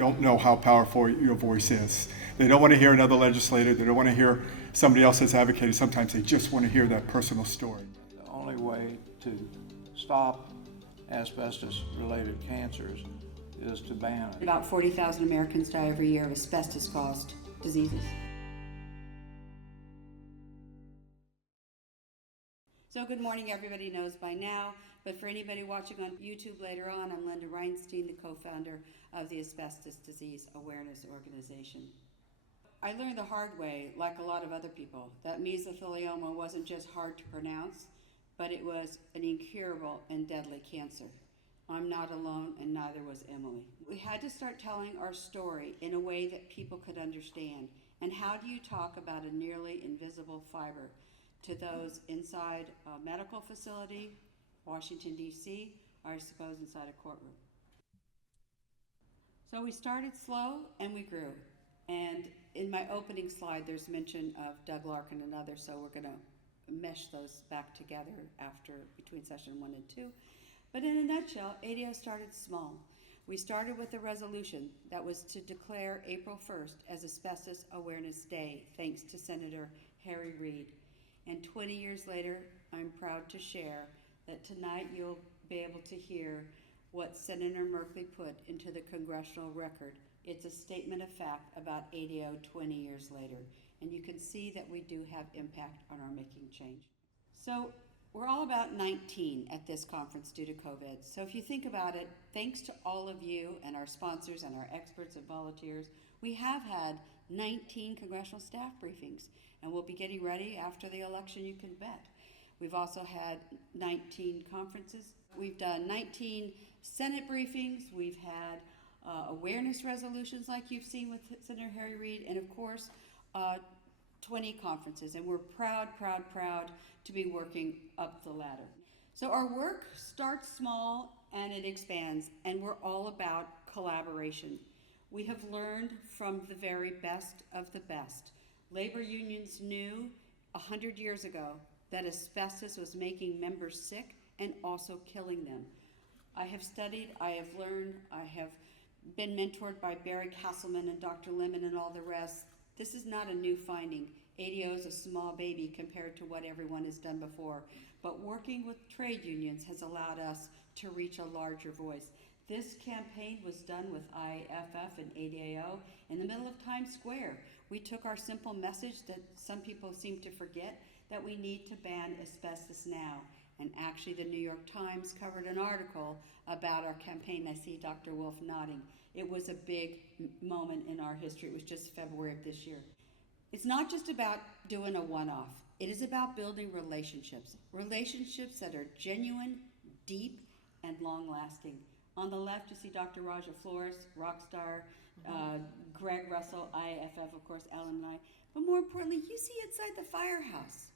don't know how powerful your voice is. They don't want to hear another legislator. They don't want to hear somebody else that's advocating. Sometimes they just want to hear that personal story. The only way to stop asbestos-related cancers is to ban it. About 40,000 Americans die every year of asbestos-caused diseases. So good morning, everybody knows by now, but for anybody watching on YouTube later on, I'm Linda Reinstein, the co-founder of the Asbestos Disease Awareness Organization. I learned the hard way, like a lot of other people, that mesothelioma wasn't just hard to pronounce, but it was an incurable and deadly cancer. I'm not alone, and neither was Emily. We had to start telling our story in a way that people could understand. And how do you talk about a nearly invisible fiber to those inside a medical facility, Washington, D.C., or I suppose inside a courtroom? So we started slow and we grew. And in my opening slide, there's mention of Doug Larkin and others, so we're going to mesh those back together between session 1 and 2. But in a nutshell, ADAO started small. We started with a resolution that was to declare April 1st as Asbestos Awareness Day, thanks to Senator Harry Reid. And 20 years later, I'm proud to share that tonight you'll be able to hear what Senator Merkley put into the congressional record. It's a statement of fact about ADAO 20 years later. And you can see that we do have impact on our making change. So we're all about 19 at this conference due to COVID. So if you think about it, thanks to all of you and our sponsors and our experts and volunteers, we have had 19 congressional staff briefings, and we'll be getting ready after the election, you can bet. We've also had 19 conferences. We've done 19 Senate briefings. We've had awareness resolutions like you've seen with Senator Harry Reid, and of course, 20 conferences, and we're proud to be working up the ladder. So our work starts small and it expands, and we're all about collaboration. We have learned from the very best of the best. Labor unions knew 100 years ago that asbestos was making members sick and also killing them. I have studied, I have learned, I have been mentored by Barry Castleman and Dr. Lemon and all the rest. This is not a new finding. ADAO is a small baby compared to what everyone has done before, but working with trade unions has allowed us to reach a larger voice. This campaign was done with IFF and ADAO in the middle of Times Square. We took our simple message that some people seem to forget, that we need to ban asbestos now. And actually the New York Times covered an article about our campaign. I see Dr. Wolf nodding. It was a big moment in our history. It was just February of this year. It's not just about doing a one-off. It is about building relationships that are genuine, deep, and long-lasting. On the left, you see Dr. Raja Flores, Rockstar, Greg Russell, IFF, of course, Alan and I. But more importantly, you see inside the firehouse.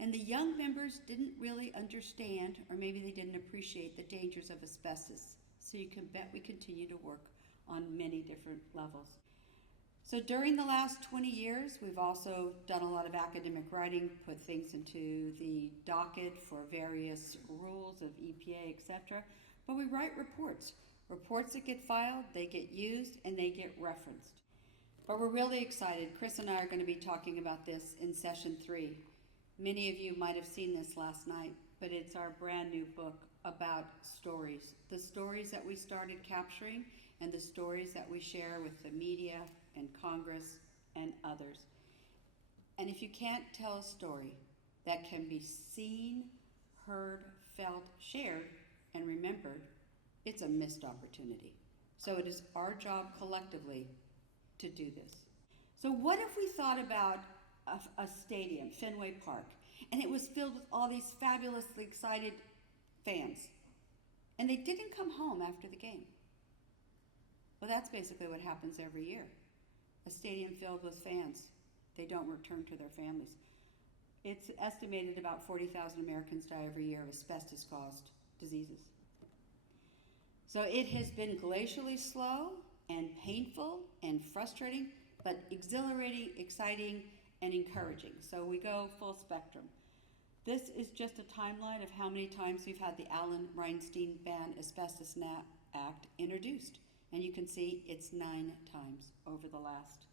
And the young members didn't really understand, or maybe they didn't appreciate the dangers of asbestos. So you can bet we continue to work on many different levels. So during the last 20 years, we've also done a lot of academic writing, put things into the docket for various rules of EPA, etc. But we write reports that get filed, they get used, and they get referenced. But we're really excited. Chris and I are going to be talking about this in session 3. Many of you might have seen this last night, but it's our brand new book about stories. The stories that we started capturing and the stories that we share with the media and Congress and others. And if you can't tell a story that can be seen, heard, felt, shared, and remembered, it's a missed opportunity. So it is our job collectively to do this. So what if we thought about a stadium, Fenway Park, and it was filled with all these fabulously excited fans, and they didn't come home after the game? Well, that's basically what happens every year. A stadium filled with fans, they don't return to their families. It's estimated about 40,000 Americans die every year of asbestos-caused diseases. So it has been glacially slow and painful and frustrating, but exhilarating, exciting, and encouraging. So we go full spectrum. This is just a timeline of how many times we've had the Alan Reinstein Ban Asbestos Act introduced. And you can see it's 9 times over the last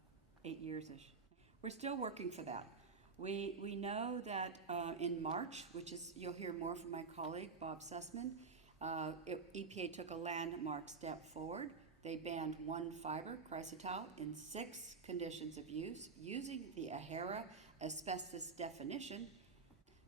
8 years-ish. We're still working for that. We know that in March, which is, you'll hear more from my colleague, Bob Sussman, EPA took a landmark step forward. They banned one fiber, chrysotile, in 6 conditions of use, using the AHERA asbestos definition.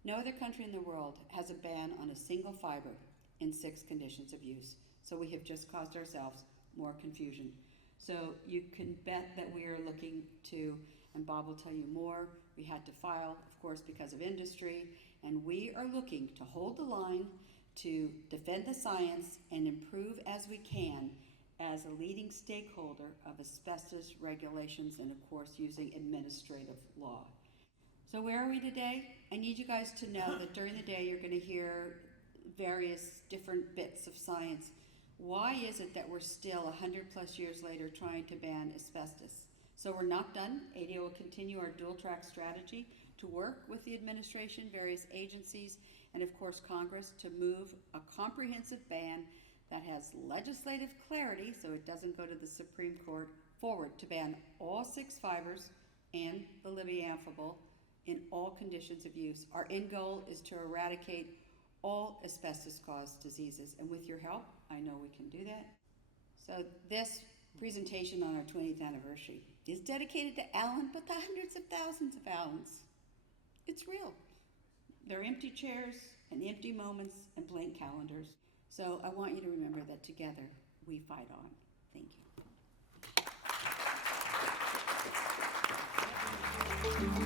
No other country in the world has a ban on a single fiber in 6 conditions of use. So we have just caused ourselves more confusion. So you can bet that we are looking to, and Bob will tell you more, we had to file, of course, because of industry, and we are looking to hold the line, to defend the science, and improve as we can as a leading stakeholder of asbestos regulations and, of course, using administrative law. So where are we today? I need you guys to know that during the day you're going to hear various different bits of science. Why is it that we're still 100 plus years later trying to ban asbestos? So we're not done. ADAO will continue our dual track strategy to work with the administration, various agencies, and of course Congress to move a comprehensive ban that has legislative clarity, so it doesn't go to the Supreme Court, forward to ban all 6 fibers and the libby-amphibole in all conditions of use. Our end goal is to eradicate all asbestos-caused diseases, and with your help, I know we can do that. So this presentation on our 20th anniversary is dedicated to Alan, but the hundreds of thousands of Allens. It's real. There are empty chairs and empty moments and blank calendars. So I want you to remember that together we fight on. Thank you.